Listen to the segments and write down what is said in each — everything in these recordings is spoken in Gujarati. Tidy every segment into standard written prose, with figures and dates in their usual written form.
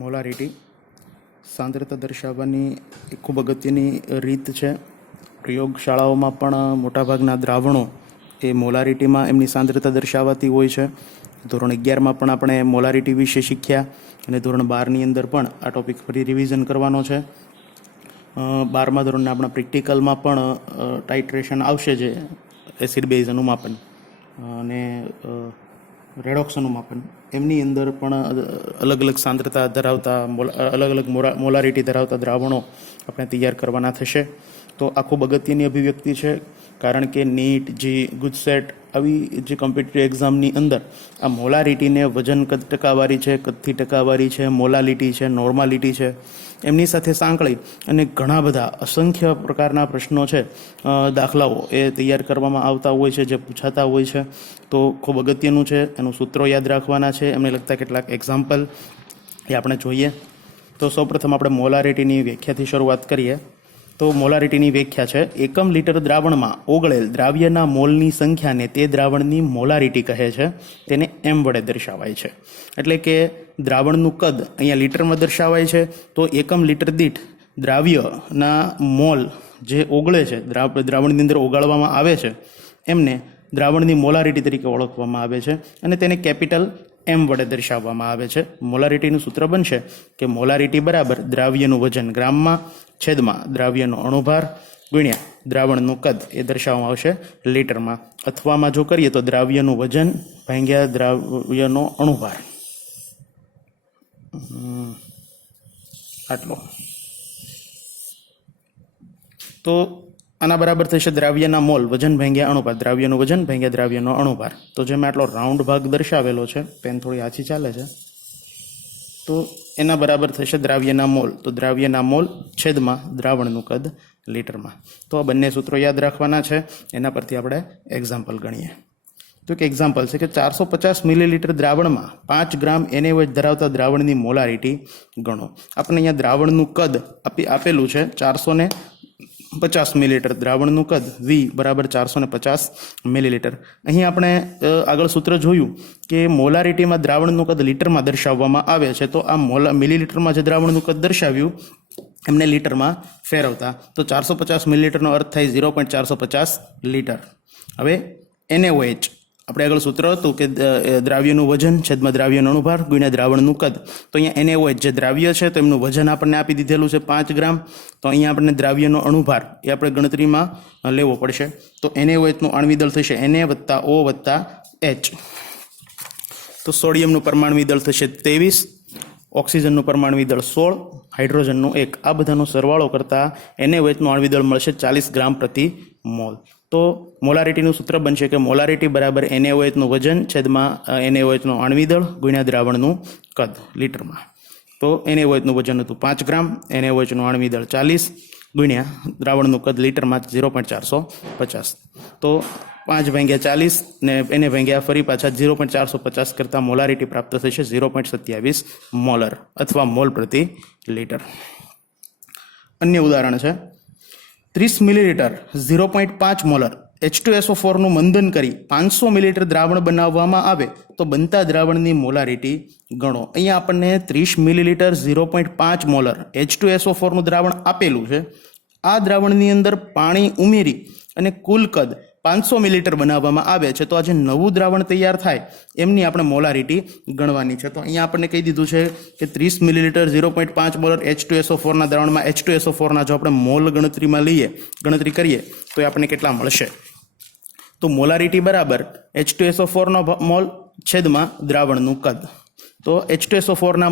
મોલારિટી સાંદ્રતા દર્શાવવાની એક ખૂબ અગત્યની રીત છે. પ્રયોગશાળાઓમાં પણ મોટાભાગના દ્રાવણો એ મોલારિટીમાં એમની સાંદ્રતા દર્શાવાતી હોય છે. ધોરણ 11માં પણ આપણે મોલારિટી વિશે શીખ્યા અને ધોરણ 12ની અંદર પણ આ ટોપિક ફરી રિવિઝન કરવાનો છે. 12મા ધોરણના આપણા પ્રેક્ટિકલમાં પણ ટાઇટ્રેશન આવશે, જે એસિડ બેઝ અનુમાપન અને રેડોક્સ અનુમાપન, એમની અંદર પણ અલગ અલગ સાંદ્રતા ધરાવતા અલગ અલગ મોલારિટી ધરાવતા દ્રાવણો આપણે તૈયાર કરવાના થશે. તો આ ખૂબ અગત્યની અભિવ્યક્તિ છે, કારણ કે નીટ, જી, ગુજસેટ આવી જે કોમ્પિટિટિવ એક્ઝામની અંદર આ મોલારિટીને વજન કદ ટકાવારી છે, કદથી ટકાવારી છે, મોલાલિટી છે, નોર્માલિટી છે, એમની સાથે સાંકળી અને ઘણા બધા અસંખ્ય પ્રકારના પ્રશ્નો છે, દાખલાઓ એ તૈયાર કરવામાં આવતા હોય છે, જે પૂછાતા હોય છે. તો ખૂબ અગત્યનું છે, એનું સૂત્રો યાદ રાખવાના છે, એમને લગતા કેટલાક એક્ઝામ્પલ એ આપણે જોઈએ. તો સૌપ્રથમ આપણે મોલારિટીની વ્યાખ્યાથી શરૂઆત કરીએ. તો મોલારિટીની વ્યાખ્યા છે: એકમ લીટર દ્રાવણમાં ઓગળેલ દ્રાવ્યના મોલની સંખ્યાને તે દ્રાવણની મોલારિટી કહે છે. તેને એમ વડે દર્શાવાય છે. એટલે કે દ્રાવણનું કદ અહીંયા લીટરમાં દર્શાવાય છે, તો એકમ લીટર દીઠ દ્રાવ્યના મોલ જે ઓગળે છે, દ્રાવણની અંદર ઓગાળવામાં આવે છે, એમને દ્રાવણની મોલારિટી તરીકે ઓળખવામાં આવે છે અને તેને કેપિટલ એમ વડે દર્શાવવામાં આવે છે. મોલારિટીનું સૂત્ર બનશે કે મોલારિટી બરાબર દ્રાવ્યનું વજન ગ્રામમાં છેદમાં દ્રાવ્યનો અણુભાર ગુણ્યા દ્રાવણનું કદ એ દર્શાવવામાં આવશે લીટરમાં. અથવામાં જો કરીએ તો દ્રાવ્યનું વજન ભાગ્યા દ્રાવ્યનો અણુભાર, આટલો. તો આના બરાબર થશે દ્રાવ્યના મોલ વજન ભાગ્યા અણુભાર, દ્રાવ્યનું વજન ભાગ્યા દ્રાવ્યનો અણુભાર. તો જેમ આટલો રાઉન્ડ ભાગ દર્શાવેલો છે, પેન થોડી આછી ચાલે છે, તો એના બરાબર થશે દ્રાવ્યના મોલ. તો દ્રાવ્યના મોલ છેદમાં દ્રાવણનું કદ લીટરમાં. તો આ બંને સૂત્રો યાદ રાખવાના છે. એના પરથી આપણે એક્ઝામ્પલ ગણીએ. તો એક એક્ઝામ્પલ છે કે 450 મિલીલીટર દ્રાવણમાં 5 ગ્રામ NaOH ધરાવતા દ્રાવણની મોલારિટી ગણો. આપણે અહીંયા દ્રાવણનું કદ આપેલું છે 450 મિલીલીટર, દ્રાવણનું કદ V બરાબર 450 મિલીલીટર. અહીં આપણે આગળ સૂત્ર જોયું કે મોલારિટીમાં દ્રાવણનું કદ લીટરમાં દર્શાવવામાં આવે છે. તો આ મિલીલીટરમાં જે દ્રાવણનું કદ દર્શાવ્યું એમને લીટરમાં ફેરવતા તો 450 મિલીલીટરનો અર્થ થાય 0.450 લીટર. હવે NaOH આપણે આગળ સૂત્ર હતું કે દ્રાવ્યનું વજન છેદમાં દ્રાવ્યનો અણુભાર ગુણ્યા દ્રાવણનું કદ. તો અહીંયા NaOH જે દ્રાવ્ય છે તો એમનું વજન આપણને આપી દીધેલું છે 5 ગ્રામ. તો અહીંયા આપણને દ્રાવ્યનો અણુભાર એ આપણે ગણતરીમાં લેવો પડશે. તો NaOHનું આણ્વિક દળ થશે Na+O+H. તો સોડિયમનું પરમાણ્વિક દળ થશે 23, ઓક્સિજનનું પરમાણ્વિક દળ 16, હાઇડ્રોજનનું 1. આ બધાનો સરવાળો કરતાં NaOHનું આણ્વિક દળ મળશે 40 ગ્રામ પ્રતિ મોલ. તો મોલારિટીનું સૂત્ર બનશે કે મોલારિટી બરાબર NaOHનું વજન છેદમાં NaOHનું આણ્વિક દળ ગુણ્યા દ્રાવણનું કદ લીટરમાં. તો NaOHનું વજન હતું 5 ગ્રામ, NaOHનું આણ્વિક દળ 40 ગુણ્યા દ્રાવણનું કદ લીટરમાં 0.450. તો 5/40 ને એને ભાગ્યા ફરી પાછા 0.450 કરતાં મોલારિટી પ્રાપ્ત થશે 0.27 મોલર અથવા મોલ પ્રતિ લીટર. અન્ય ઉદાહરણ છે 30 મિલીલીટર 0.5 મોલર H2SO4નું મંથન કરી 500 મિલીલીટર દ્રાવણ બનાવવામાં આવે તો બનતા દ્રાવણની મોલારિટી ગણો. અહીંયા આપણને 30 મિલીલીટર 0.5 મોલર H2SO4નું દ્રાવણ આપેલું છે. આ દ્રાવણની અંદર પાણી ઉમેરી અને કુલ કદ 500 મિલીલીટર બનાવવામાં આવે છે. તો આ જે નવું દ્રાવણ તૈયાર થાય એમની આપણે મોલારિટી ગણવાની છે. તો અહીંયા આપણને કહી દીધું છે કે 30 મિલીલીટર 0.5 મોલર H2SO4ના દ્રાવણમાં H2SO4ના જો આપણે મોલ ગણતરી કરીએ તો એ આપણને કેટલા મળશે? તો મોલારિટી બરાબર H2SO4નો મોલ છેદમાં દ્રાવણનું કદ. તો H2SO4ના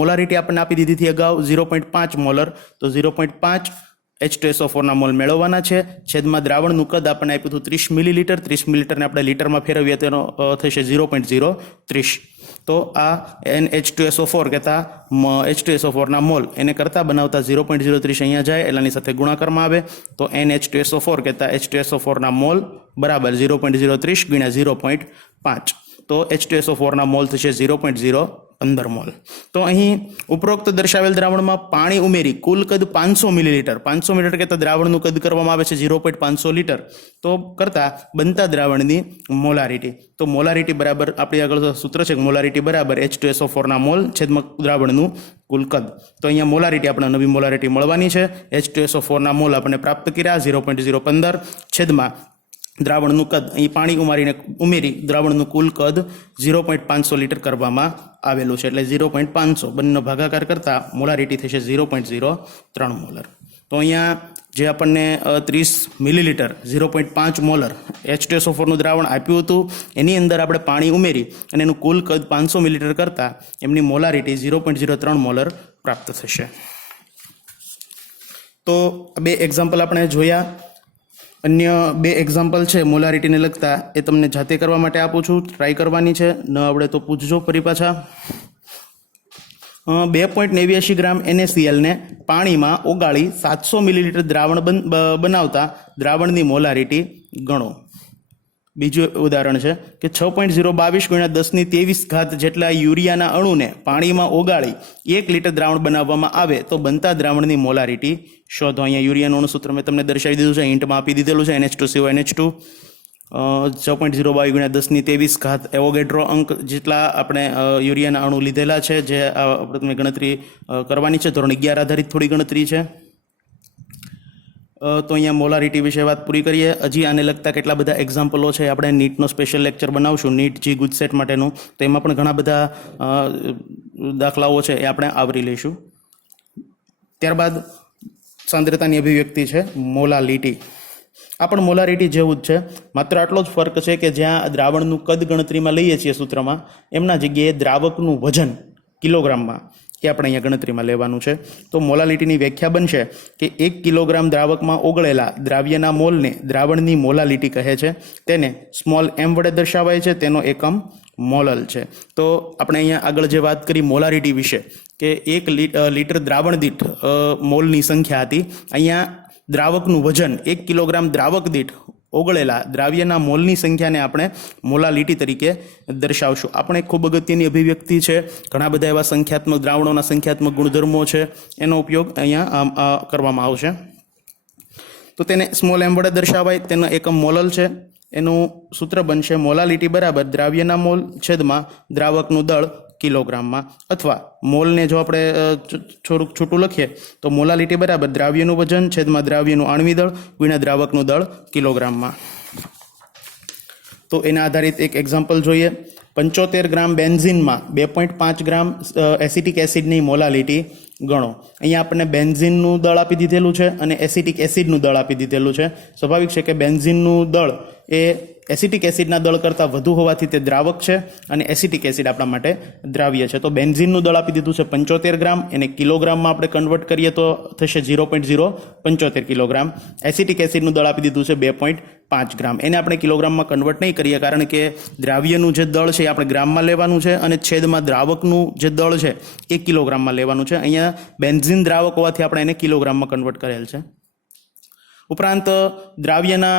મોલારિટી આપણને આપી દીધી હતી અગાઉ 0.5 મોલર. તો 0.5 H2SO4ના મોલ મેળવવાના છે. છેદમાં દ્રાવણનું કદ આપણને આપ્યું હતું 30 મિલીલીટર. 30 મિલીલીટરને આપણે લીટરમાં ફેરવીએ તેનો થશે 0.030. તો આ H2SO4 કહેતા H2SO4ના મોલ એને કરતાં બનાવતા 0.030 અહીંયા જાય, એટલાની સાથે ગુણાકારમાં આવે. તો NH2SO4 કહેતા H2SO4ના મોલ બરાબર 0.030 ગુણ્યા 0.5. તો H2SO4ના મોલ થશે 0.0 15 મોલ। તો અહીં ઉપરોક્ત દર્શાવેલ દ્રાવણમાં પાણી ઉમેરી કુલ કદ 500 મિલીલીટર, 500 મિલીલીટર કહેતા દ્રાવણનું કદ કરવામાં આવે છે 0.500 લીટર, તો કરતા બનતા દ્રાવણની મોલારિટી, તો મોલારિટી બરાબર આપણી આગળ સૂત્ર છે કે મોલારિટી બરાબર H2SO4 ના મોલ છેદમાં દ્રાવણનું કુલ કદ। તો અહીંયા મોલારિટી આપણે નવી મોલારિટી મળવાની છે, H2SO4 ના મોલ આપણે પ્રાપ્ત કર્યા 0.015 છેદમાં દ્રાવણનું કદ, અહીં પાણી ઉમેરી દ્રાવણનું કુલ કદ 0.500 લીટર કરવામાં આવેલું છે, એટલે 0.500 બંનેનો ભાગાકાર કરતા મોલારિટી થશે 0.03 મોલર। તો અહીંયા જે આપણને 30 મિલીલીટર 0.5 મોલર H2SO4નું દ્રાવણ આપ્યું હતું, એની અંદર આપણે પાણી ઉમેરી અને એનું કુલ કદ 500 મિલીલીટર કરતાં એમની મોલારિટી 0.03 મોલર પ્રાપ્ત થશે। તો બે એક્ઝામ્પલ આપણે જોયા। અન્ય બે એક્ઝામ્પલ છે મોલારિટીને લગતા, એ તમને જાતે કરવા માટે આપું છું, ટ્રાય કરવાની છે, ન આવડે તો પૂછજો ફરી પાછા। 2.89 ગ્રામ NaCl ને પાણીમાં ઓગાળી 700 મિલીલીટર દ્રાવણ બનાવતા દ્રાવણની મોલારિટી ગણો। બીજું ઉદાહરણ છે કે 6.022 × 10⁻23 જેટલા યુરિયાના અણુને પાણીમાં ઓગાળી 1 લીટર દ્રાવણ બનાવવામાં આવે તો બનતા દ્રાવણની મોલારિટી શોધો। અહીંયા યુરિયાનું અણુ સૂત્ર મેં તમને દર્શાવી દીધું છે, હિન્ટમાં આપી દીધેલું છે, NH2CO NH2, 6.022 × 10⁻23 એવોગેડ્રો અંક જેટલા આપણે યુરિયાના અણુ લીધેલા છે, જે આપણે ગણતરી કરવાની છે, ધોરણ 11 આધારિત થોડી ગણતરી છે। તો અહીંયા મોલારિટી વિશે વાત પૂરી કરીએ। હજી આને લગતા કેટલા બધા એક્ઝામ્પલો છે, આપણે નીટનો સ્પેશિયલ લેક્ચર બનાવશું, નીટ જી ગુજસેટ માટેનું, તો એમાં પણ ઘણા બધા દાખલાઓ છે એ આપણે આવરી લઈશું। ત્યારબાદ સાંદ્રતાની અભિવ્યક્તિ છે મોલાલિટી। આ પણ મોલારિટી જેવું જ છે, માત્ર આટલો જ ફરક છે કે જ્યાં દ્રાવણનું કદ ગણતરીમાં લઈએ છીએ સૂત્રમાં, એમના જગ્યાએ દ્રાવકનું વજન કિલોગ્રામમાં એ આપણે અહીંયા ગણતરીમાં લેવાનું છે। તો મોલાલિટીની વ્યાખ્યા બનશે કે 1 કિલોગ્રામ દ્રાવકમાં ઓગળેલા દ્રાવ્યના મોલને દ્રાવણની મોલાલિટી કહે છે, તેને સ્મોલ m વડે દર્શાવાય છે, તેનો એકમ મોલલ છે। તો આપણે અહીંયા આગળ જે વાત કરી મોલારિટી વિશે કે 1 લીટર દ્રાવણ દીઠ મોલની સંખ્યા હતી, અહીંયા દ્રાવકનું વજન 1 કિલોગ્રામ દ્રાવક દીઠ ઓગળેલા દ્રાવ્યના મોલની સંખ્યાને આપણે મોલાલિટી તરીકે દર્શાવશું। આપણે ખૂબ અગત્યની અભિવ્યક્તિ છે, ઘણા બધા એવા સંખ્યાત્મક દ્રાવણોના સંખ્યાત્મક ગુણધર્મો છે, એનો ઉપયોગ અહીંયા કરવામાં આવશે। તો તેને સ્મોલ m વડે દર્શાવાય, તેનો એકમ મોલલ છે, એનું સૂત્ર બનશે મોલાલિટી બરાબર દ્રાવ્યના મોલ છેદમાં દ્રાવકનું દળ કિલોગ્રામમાં, અથવા મોલને જો આપણે થોડુંક છૂટું લખીએ તો મોલાલિટી બરાબર દ્રાવ્યનું વજન છેદમાં દ્રાવ્યનું આણ્વિક દળ ગુણ્યા દ્રાવકનું દળ કિલોગ્રામમાં। તો એના આધારિત એક એક્ઝામ્પલ જોઈએ। 75 ગ્રામ બેન્ઝીનમાં 2.5 ગ્રામ એસિટિક એસિડની મોલાલિટી ગણો। અહીંયા આપણને બેન્ઝીનનું દળ આપી દીધેલું છે અને એસિટિક એસિડનું દળ આપી દીધેલું છે। સ્વાભાવિક છે કે બેન્ઝીનનું દળ એ એસિટિક એસિડના દળ કરતાં વધુ હોવાથી તે દ્રાવક છે અને એસિટિક એસિડ આપણા માટે દ્રાવ્ય છે। તો બેન્ઝીનનું દળ આપી દીધું છે 75 ગ્રામ, એને કિલોગ્રામમાં આપણે કન્વર્ટ કરીએ તો થશે 0.075 કિલોગ્રામ। એસિટિક એસિડનું દળ આપી દીધું છે 2.5 ગ્રામ, એને આપણે કિલોગ્રામમાં કન્વર્ટ નહીં કરીએ, કારણ કે દ્રાવ્યનું જે દળ છે એ આપણે ગ્રામમાં લેવાનું છે અને છેદમાં દ્રાવકનું જે દળ છે એ કિલોગ્રામમાં લેવાનું છે। અહીંયા બેન્ઝીન દ્રાવક હોવાથી આપણે એને કિલોગ્રામમાં કન્વર્ટ કરેલ છે। ઉપરાંત દ્રાવ્યના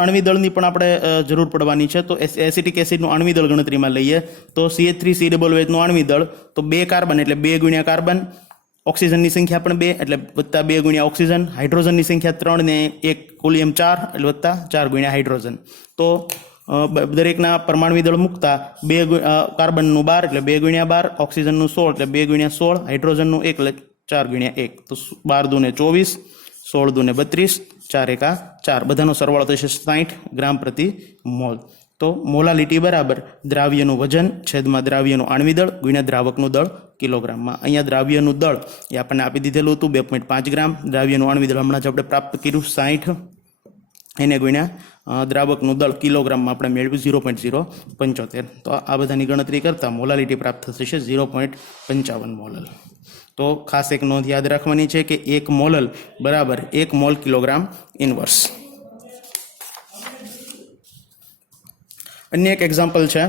આણ્વિક દળની પણ આપણે જરૂર પડવાની છે। તો એસિટિક એસિડનું આણ્વિક દળ ગણતરીમાં લઈએ તો CH3COOHનું આણ્વિક દળ તો 2 કાર્બન એટલે 2 ગુણ્યા કાર્બન, ઓક્સિજનની સંખ્યા પણ 2 એટલે વત્તા 2 ગુણ્યા ઓક્સિજન, હાઇડ્રોજનની સંખ્યા 3 ને 1 કુલ એમ 4 એટલે વત્તા 4 ગુણ્યા હાઇડ્રોજન। તો દરેકના પરમાણુ દળ મૂકતા 2 કાર્બનનું 12 એટલે 2 ગુણ્યા 12, ઓક્સિજનનું 16 એટલે 2 ગુણ્યા 16, હાઇડ્રોજનનું 1 એટલે 4 ગુણ્યા 1, તો 12 દૂને 24, 16 દૂને 32, 4 એકા 4, બધાનો સરવાળો થશે 60 ગ્રામ પ્રતિ મોલ। તો મોલાલિટી બરાબર દ્રાવ્યનું વજન છેદમાં દ્રાવ્યનું આણ્વિક દળ ગુણ્યા દ્રાવકનું દળ કિલોગ્રામમાં। અહીંયા દ્રાવ્યનું દળ એ આપણને આપી દીધેલું હતું 2.5 ગ્રામ, દ્રાવ્યનું આણ્વિક દળ હમણાં જ આપણે પ્રાપ્ત કર્યું 60, એને ગુણ્યા દ્રાવકનું દળ કિલોગ્રામમાં આપણે મેળવ્યું 0.075। તો આ બધાની ગણતરી કરતાં મોલાલિટી પ્રાપ્ત થશે 0.55 મોલલ। તો ખાસ એક નોંધ યાદ રાખવાની છે કે 1 મોલલ બરાબર 1 મોલ કિલોગ્રામ ઇનવર્સ। અન્ય એક એક્ઝામ્પલ છે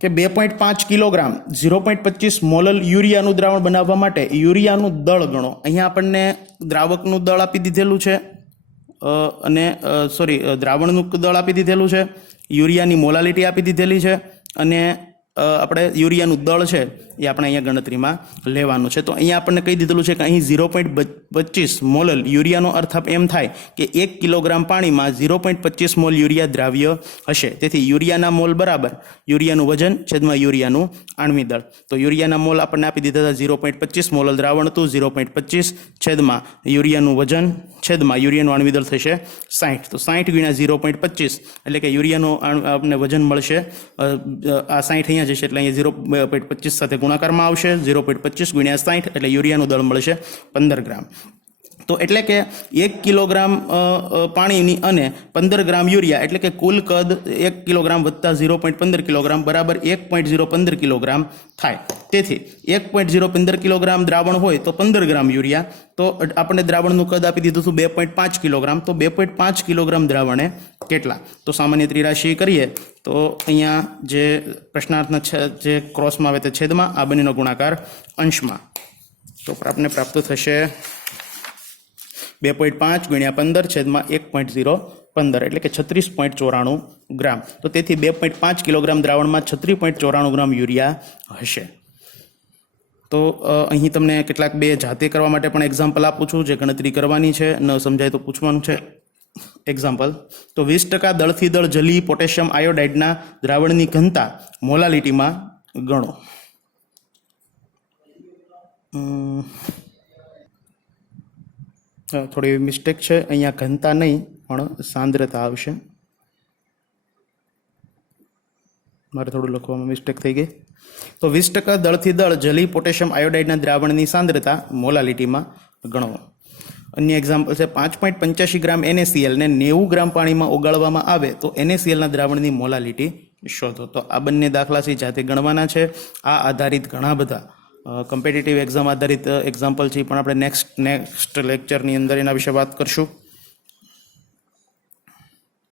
કે 2.5 કિલોગ્રામ 0.25 મોલલ યુરિયાનું દ્રાવણ બનાવવા માટે યુરિયાનું દળ ગણો। અહીંયા આપણને દ્રાવકનું દળ આપી દીધેલું છે અને દ્રાવણનું દળ આપી દીધેલું છે, યુરિયાની મોલાલિટી આપી દીધેલી છે અને આપણે યુરિયાનું દળ છે એ આપણે અહીંયા ગણતરીમાં લેવાનું છે. તો અહીંયા આપણને કહી દીધેલું છે કે અહીં 0.25 મોલ યુરિયાનો અર્થ એમ થાય કે 1 કિલોગ્રામ પાણીમાં 0.25 મોલ યુરિયા દ્રાવ્ય હશે. તેથી યુરિયાના મોલ બરાબર યુરિયાનું વજન છેદમાં યુરિયાનું આણ્વિક દળ. તો યુરિયાના મોલ આપણને આપી દીધા હતા 0.25 મોલ દ્રાવણ હતું, 0.25 છેદમાં યુરિયાનું વજન છેદમાં યુરિયાનું આણ્વિક દળ થશે 60. તો 60 ગુણ્યા 0.25 એટલે કે યુરિયાનું આપણને વજન મળશે, આ 60 અહીંયા જશે એટલે અહીંયા 0.25 સાથે ગુણાકારમાં આવશે. 0.25 ગુણ્યા 60 એટલે યુરિયાનું દળ મળશે 15 ગ્રામ. તો એટલે કે 1 કિલોગ્રામ પાણીની અને 15 ગ્રામ યુરિયા એટલે કે કુલ કદ 1 કિલોગ્રામ વત્તા 0.15 કિલોગ્રામ બરાબર 1.015 કિલોગ્રામ થાય. તેથી 1.015 કિલોગ્રામ દ્રાવણ હોય તો 15 ગ્રામ યુરિયા, તો આપણને દ્રાવણનું કદ આપી દીધું હતું 2.5 કિલોગ્રામ. તો 2.5 કિલોગ્રામ દ્રાવણે કેટલા? તો સામાન્ય ત્રિરાશિ કરીએ તો અહીંયા જે પ્રશ્નાર્થના જે ક્રોસમાં આવે તે છેદમાં, આ બંનેનો ગુણાકાર અંશમાં. તો આપણને પ્રાપ્ત થશે 2.5 ગુણ્યા 15 છેદમાં 1.015 એટલે કે 36.94 ગ્રામ. તો તેથી 2.5 કિલોગ્રામ દ્રાવણમાં 36.94 ગ્રામ યુરિયા હશે. તો અહીં તમને કેટલાક બે જાતે કરવા માટે પણ એક્ઝામ્પલ આપું છું, જે ગણતરી કરવાની છે, ન સમજાય તો પૂછવાનું છે. એક્ઝામ્પલ, તો 20% દળથી દળ જલી પોટેશિયમ આયોડાઇડના દ્રાવણની ઘનતા મોલાલિટીમાં ગણો. થોડી એવી મિસ્ટેક છે, અહીંયા ઘનતા નહીં પણ સાંદ્રતા આવશે. મારે થોડું લખવામાં મિસ્ટેક થઈ ગઈ. તો 20% દળથી દળ જલી પોટેશિયમ આયોડાઇડના દ્રાવણની સાંદ્રતા મોલાલિટીમાં ગણો. અન્ય એક્ઝામ્પલ છે 5.85 ગ્રામ NaCl ને 90 ગ્રામ પાણીમાં ઓગાળવામાં આવે તો NaClના દ્રાવણની મોલાલિટી શોધો. તો આ બંને દાખલા છે જાતે ગણવાના છે. આ આધારિત ઘણા બધા કમ્પિટિટિવ એક્ઝામ આધારિત એક્ઝામ્પલ છે, પણ આપણે નેક્સ્ટ લેક્ચરની અંદર એના વિશે વાત કરશું.